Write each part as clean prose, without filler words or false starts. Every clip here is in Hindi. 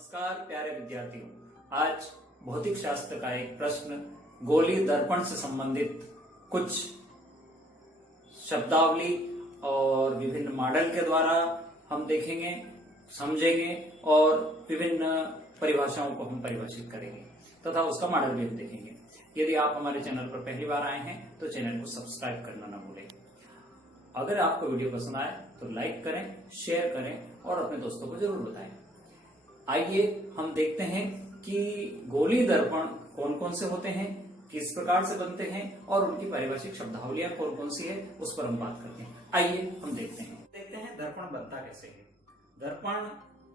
नमस्कार प्यारे विद्यार्थियों। आज भौतिक शास्त्र का एक प्रश्न गोली दर्पण से संबंधित कुछ शब्दावली और विभिन्न मॉडल के द्वारा हम देखेंगे, समझेंगे और विभिन्न परिभाषाओं को हम परिभाषित करेंगे तथा उसका मॉडल भी हम देखेंगे। यदि आप हमारे चैनल पर पहली बार आए हैं तो चैनल को सब्सक्राइब करना ना भूलें। अगर आपको वीडियो पसंद आए तो लाइक करें, शेयर करें और अपने दोस्तों को जरूर बताएं। आइए हम देखते हैं कि गोली दर्पण कौन कौन से होते हैं, किस प्रकार से बनते हैं और उनकी पारिभाषिक शब्दावलियां कौन कौन सी है, उस पर हम बात करते हैं। आइए हम देखते हैं दर्पण बनता कैसे है। दर्पण,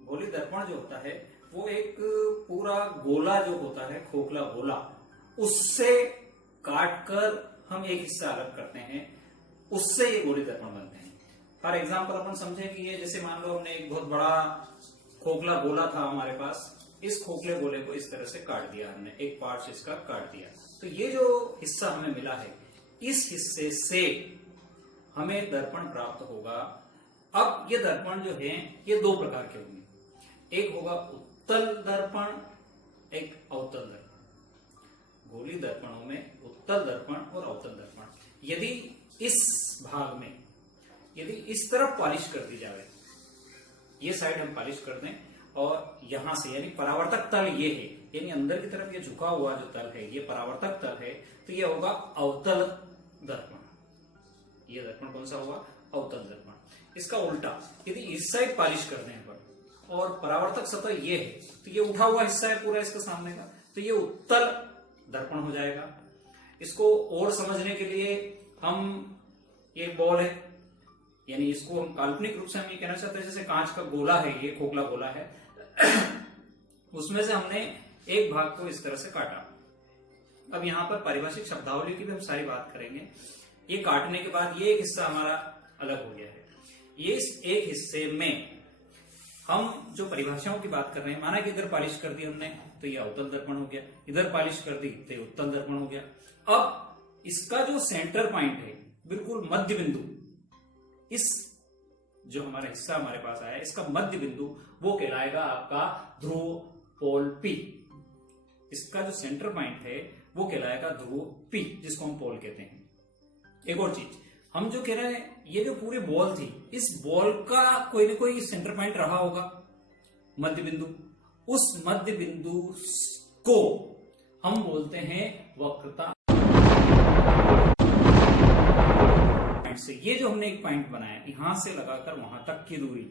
गोली दर्पण जो होता है वो एक पूरा गोला जो होता है, खोखला गोला, उससे काटकर हम एक हिस्सा अलग करते हैं, उससे ये गोली दर्पण बनते हैं। फॉर एग्जाम्पल अपन समझे कि ये जैसे मान लो हमने एक बहुत बड़ा खोखला गोला था हमारे पास, इस खोखले गोले को इस तरह से काट दिया हमने, एक पार्ट से इसका काट दिया, तो ये जो हिस्सा हमें मिला है इस हिस्से से हमें दर्पण प्राप्त होगा। अब ये दर्पण जो है ये दो प्रकार के होंगे, एक होगा उत्तल दर्पण, एक अवतल दर्पण। गोली दर्पणों में उत्तल दर्पण और अवतल दर्पण। यदि इस भाग में यदि इस तरफ पॉलिश कर दी जाए, ये साइड हम पॉलिश कर दें और यहां से यानी परावर्तक तल ये है, यानी अंदर की तरफ ये झुका हुआ जो तल है ये परावर्तक तल है, तो ये होगा अवतल दर्पण। ये दर्पण कौन सा हुआ? अवतल दर्पण। इसका उल्टा, यदि इस साइड पॉलिश कर दें पर और परावर्तक सतह ये है, तो ये उठा हुआ हिस्सा है पूरा इसका सामने का, तो ये उत्तल दर्पण हो जाएगा। इसको और समझने के लिए हम, ये बॉल है, यानी इसको हम काल्पनिक रूप से हम ये कहना चाहते हैं जैसे कांच का गोला है, ये खोखला गोला है, उसमें से हमने एक भाग को इस तरह से काटा। अब यहाँ पर पारिभाषिक शब्दावली की भी हम सारी बात करेंगे। ये काटने के बाद ये एक हिस्सा हमारा अलग हो गया है। ये इस एक हिस्से में हम जो परिभाषाओं की बात कर रहे हैं, माना कि इधर पॉलिश कर दी हमने तो ये अवतल दर्पण हो गया, इधर पॉलिश कर दी तो ये उत्तल दर्पण हो गया। अब इसका जो सेंटर पॉइंट है, बिल्कुल मध्य बिंदु, इस जो हमारा हिस्सा हमारे पास आया इसका मध्य बिंदु वो कहलाएगा आपका ध्रुव पोल P। इसका जो सेंटर पॉइंट है वो कहलाएगा ध्रुव P, जिसको हम पोल कहते हैं। एक और चीज हम जो कह रहे हैं, ये जो पूरी बॉल थी, इस बॉल का कोई ना कोई सेंटर पॉइंट रहा होगा, मध्य बिंदु। उस मध्य बिंदु को हम बोलते हैं वक्रता से। ये जो हमने एक पॉइंट बनाया, यहां से लगाकर वहां तक की दूरी,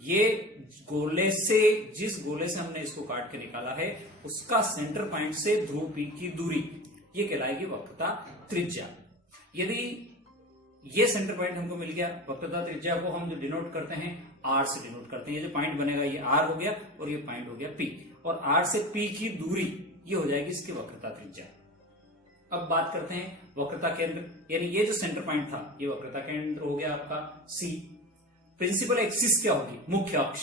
ये गोले से, जिस गोले से हमने इसको काट के निकाला है उसका सेंटर पॉइंट से ध्रुव P की दूरी, ये कहलाएगी वक्रता त्रिज्या। यदि ये सेंटर पॉइंट हमको मिल गया, वक्रता त्रिज्या को हम जो डिनोट करते हैं R से डिनोट करते हैं। ये जो पॉइंट बनेगा ये R हो गया और ये पॉइंट हो गया P, और R से P की दूरी ये हो जाएगी इसकी वक्रता त्रिज्या। अब बात करते हैं वक्रता केंद्र, यानी ये जो सेंटर पॉइंट था ये वक्रता केंद्र हो गया आपका C। प्रिंसिपल एक्सिस क्या होगी? मुख्य अक्ष।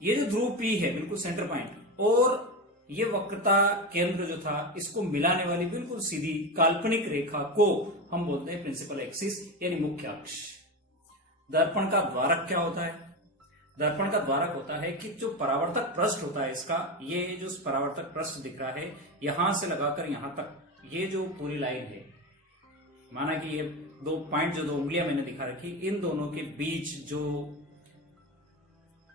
ये जो ध्रुव P है बिल्कुल सेंटर पॉइंट और ये वक्रता केंद्र जो था, इसको मिलाने वाली बिल्कुल सीधी काल्पनिक रेखा को हम बोलते हैं प्रिंसिपल एक्सिस, यानी मुख्य अक्ष। दर्पण का द्वारक क्या होता है? दर्पण का द्वारक होता है कि जो परावर्तक पृष्ठ होता है इसका, ये जो परावर्तक पृष्ठ दिख रहा है, यहां से लगाकर यहां तक ये जो पूरी लाइन है, माना कि ये दो पॉइंट, जो दो उंगलियां मैंने दिखा रखी, इन दोनों के बीच जो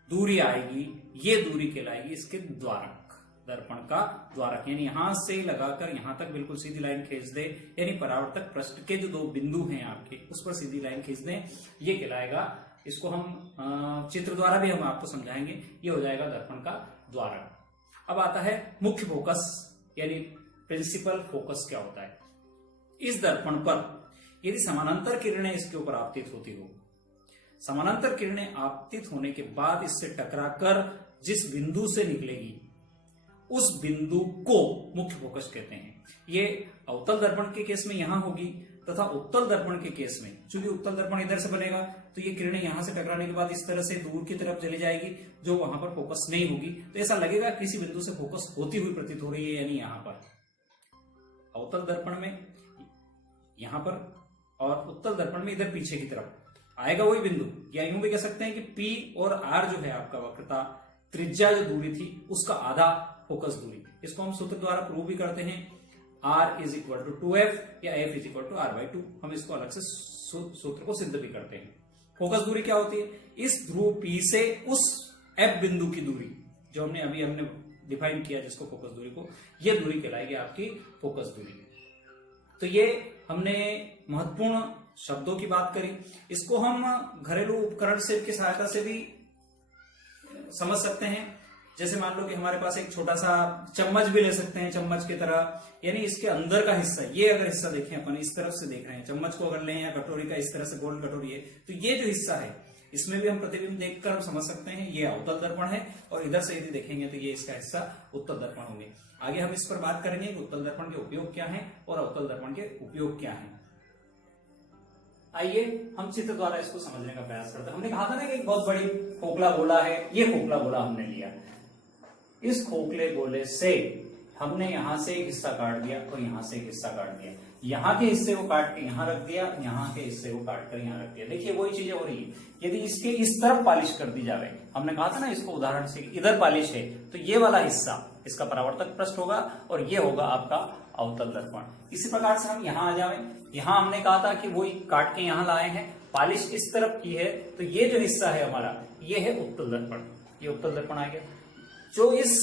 दूरी आएगी ये दूरी कहलाएगी इसके द्वारक, दर्पण का द्वारक। यानी यहां से लगाकर यहां तक बिल्कुल सीधी लाइन खींच दे, यानी परावर्तक पृष्ठ के जो दो बिंदु हैं आपके, उस पर सीधी लाइन खींच दें, ये कहलाएगा। इसको हम चित्र द्वारा भी हम आपको समझाएंगे, ये हो जाएगा दर्पण का द्वारक। अब आता है मुख्य फोकस, यानी प्रिंसिपल फोकस क्या होता है। इस दर्पण पर यदि समानांतर किरणें इसके ऊपर आपतित होती हो, समानांतर किरणें आपतित होने के बाद इससे टकराकर जिस बिंदु से निकलेगी उस बिंदु को मुख्य फोकस कहते हैं। ये अवतल दर्पण के केस में यहां होगी तथा उत्तल दर्पण के केस में, चूंकि उत्तल दर्पण इधर से बनेगा तो ये किरणें यहां से टकराने के बाद इस तरह से दूर की तरफ चली जाएगी, जो वहां पर फोकस नहीं होगी, तो ऐसा लगेगा किसी बिंदु से फोकस होती हुई प्रतीत हो रही है, यानी यहां पर। अवतल दर्पण में यहां पर और उत्तल दर्पण में इधर पीछे की तरफ आएगा वही बिंदु, या यूं भी कह सकते हैं कि P और R जो है आपका वक्रता त्रिज्या जो दूरी थी उसका आधा फोकस दूरी। इसको हम सूत्र द्वारा प्रूव भी करते हैं, R is equal to 2F या F is equal to R/2। हम इसको अलग से सूत्र को सिद्ध भी करते हैं। फोकस दूरी क्या होती है? इस ध्रुव P से उस F बिंदु की दूरी जो हमने डिफाइन किया जिसको फोकस दूरी को, यह दूरी कहलाएगी आपकी फोकस दूरी। तो ये हमने महत्वपूर्ण शब्दों की बात करी। इसको हम घरेलू उपकरण से की सहायता से भी समझ सकते हैं। जैसे मान लो कि हमारे पास एक छोटा सा चम्मच भी ले सकते हैं, चम्मच की तरह, यानी इसके अंदर का हिस्सा, ये अगर हिस्सा देखें अपन इस तरफ से देख रहे हैं, चम्मच को अगर लें या कटोरी का इस तरह से गोल कटोरी है, तो ये जो हिस्सा है इसमें भी हम प्रतिबिंब देखकर हम समझ सकते हैं ये अवतल दर्पण है, और इधर से यदि देखेंगे तो ये इसका हिस्सा उत्तल दर्पण होंगे। आगे हम इस पर बात करेंगे कि उत्तल दर्पण के उपयोग क्या है और अवतल दर्पण के उपयोग क्या है। आइए हम चित्र द्वारा इसको समझने का प्रयास करते हैं। हमने कहा था ना कि एक बहुत बड़ी खोखला गोला है, ये खोखला गोला हमने लिया। इस खोखले गोले से हमने यहां से एक हिस्सा काट दिया और यहां से एक हिस्सा काट दिया, यहाँ के हिस्से को काट के यहां रख दिया, यहाँ के हिस्से को काट कर यहां रख दिया। देखिए वही चीजें हो रही है। यदि इसके इस तरफ पॉलिश कर दी जाए, हमने कहा था ना इसको उदाहरण से इधर पॉलिश है, तो ये वाला हिस्सा इसका परावर्तक पृष्ठ होगा और ये होगा आपका अवतल दर्पण। इसी प्रकार से हम यहाँ आ जाए, यहाँ हमने कहा था कि वही काट के यहाँ लाए हैं, पॉलिश इस तरफ की है, तो ये जो हिस्सा है हमारा ये है उत्तल दर्पण। ये उत्तल दर्पण आ गया। जो इस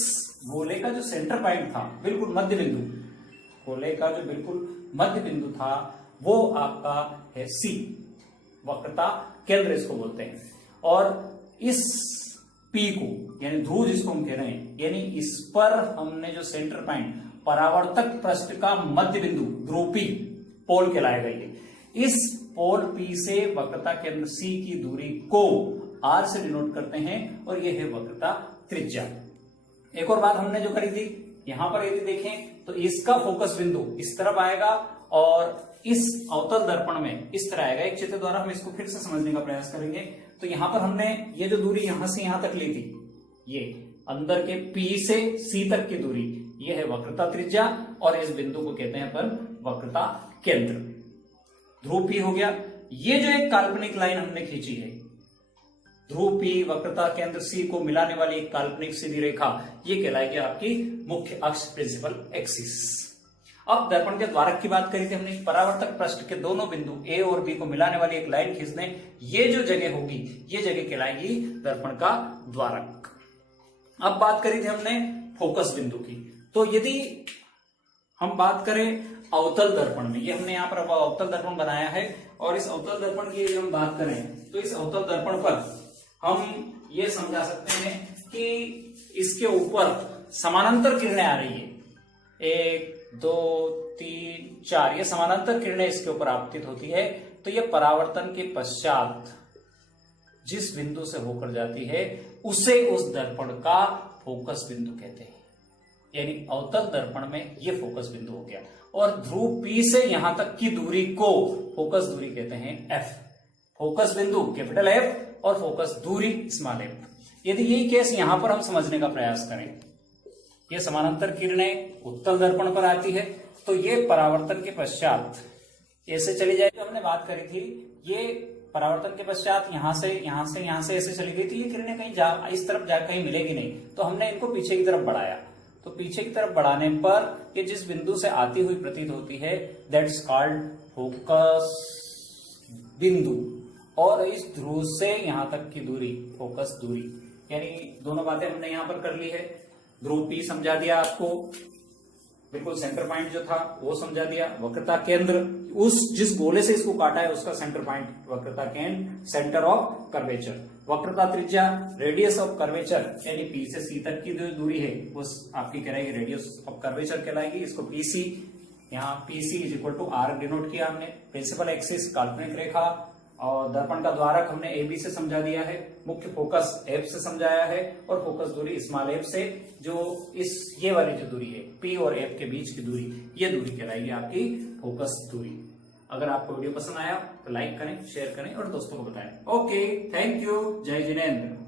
गोले का जो सेंटर पॉइंट था, बिल्कुल मध्य बिंदु, गोले का जो बिल्कुल मध्य बिंदु था, वो आपका है C, वक्रता केंद्र इसको बोलते हैं। और इस P को, यानी ध्रुव जिसको हम कह रहे हैं, यानी इस पर हमने जो सेंटर पॉइंट, परावर्तक पृष्ठ का मध्य बिंदु ध्रुव P, पोल कहलाएगा ये। इस पोल P से वक्रता केंद्र C की दूरी को R से डिनोट करते हैं और ये है वक्रता त्रिज्या। एक और बात हमने जो करी थी, यहां पर यदि देखें तो इसका फोकस बिंदु इस तरफ आएगा और इस अवतल दर्पण में इस तरह आएगा। एक चित्र द्वारा हम इसको फिर से समझने का प्रयास करेंगे। तो यहां पर हमने ये जो दूरी यहां से यहां तक ली थी, ये अंदर के P से C तक की दूरी, ये है वक्रता त्रिज्या और इस बिंदु को कहते हैं पर वक्रता केंद्र। ध्रुव P हो गया। ये जो एक काल्पनिक लाइन हमने खींची है, ध्रुव P वक्रता केंद्र C को मिलाने वाली एक काल्पनिक सीधी रेखा, ये कहलाएगी आपकी मुख्य अक्ष, प्रिंसिपल एक्सिस। अब दर्पण के द्वारक की बात करी थी हमने, परावर्तक पृष्ठ के दोनों बिंदु A और B को मिलाने वाली एक लाइन खींचने, ये जो जगह होगी ये जगह कहलाएगी दर्पण का द्वारक। अब बात करी थी हमने फोकस बिंदु की। तो यदि हम बात करें अवतल दर्पण में, ये हमने यहाँ पर अवतल दर्पण बनाया है, और इस अवतल दर्पण की यदि हम बात करें तो इस अवतल दर्पण पर हम ये समझा सकते हैं कि इसके ऊपर समानांतर किरणें आ रही है, 1 2 3 4, ये समानांतर किरणें इसके ऊपर आपतित होती है। तो ये परावर्तन के पश्चात जिस बिंदु से होकर जाती है उसे उस दर्पण का फोकस बिंदु कहते हैं। यानी अवतल दर्पण में ये फोकस बिंदु हो गया, और ध्रुव P से यहां तक की दूरी को फोकस दूरी कहते हैं F। फोकस बिंदु कैपिटल F और फोकस दूरी स्मॉल f। यदि यही केस यहां पर हम समझने का प्रयास करें, ये समानांतर किरणें उत्तल दर्पण पर आती है, तो ये परावर्तन के पश्चात ऐसे चली जाएगी। हमने बात करी थी, ये परावर्तन के पश्चात यहां से ऐसे चली गई थी, ये किरणें कहीं इस तरफ जा कहीं मिलेगी नहीं, तो हमने इनको पीछे की तरफ बढ़ाया। तो पीछे की तरफ बढ़ाने पर ये जिस बिंदु से आती हुई प्रतीत होती है, दैट्स कॉल्ड फोकस बिंदु, और इस ध्रुव से यहां तक की दूरी फोकस दूरी। यानी दोनों बातें हमने यहां पर कर ली है। ध्रुव P समझा दिया आपको, बिल्कुल सेंटर पॉइंट जो था वो समझा दिया। वक्रता केंद्र, उस जिस गोले से इसको काटा है उसका सेंटर पॉइंट वक्रता केंद्र, सेंटर ऑफ कर्वेचर। वक्रता त्रिज्या, रेडियस ऑफ कर्वेचर, यानी P से C तक की जो दूरी है उस आपकी कहलाएगी रेडियस ऑफ कर्वेचर कहलाएगी। इसको PC, यहाँ PC is equal to R denote किया हमने। प्रिंसिपल एक्सिस काल्पनिक रेखा, और दर्पण का द्वारक हमने AB से समझा दिया है, मुख्य फोकस F से समझाया है, और फोकस दूरी स्मॉल f से, जो ये वाली जो दूरी है P और F के बीच की दूरी, ये दूरी कहलाएगी आपकी फोकस दूरी। अगर आपको वीडियो पसंद आया तो लाइक करें, शेयर करें और दोस्तों को बताएं। ओके, थैंक यू, जय जिनेंद्र।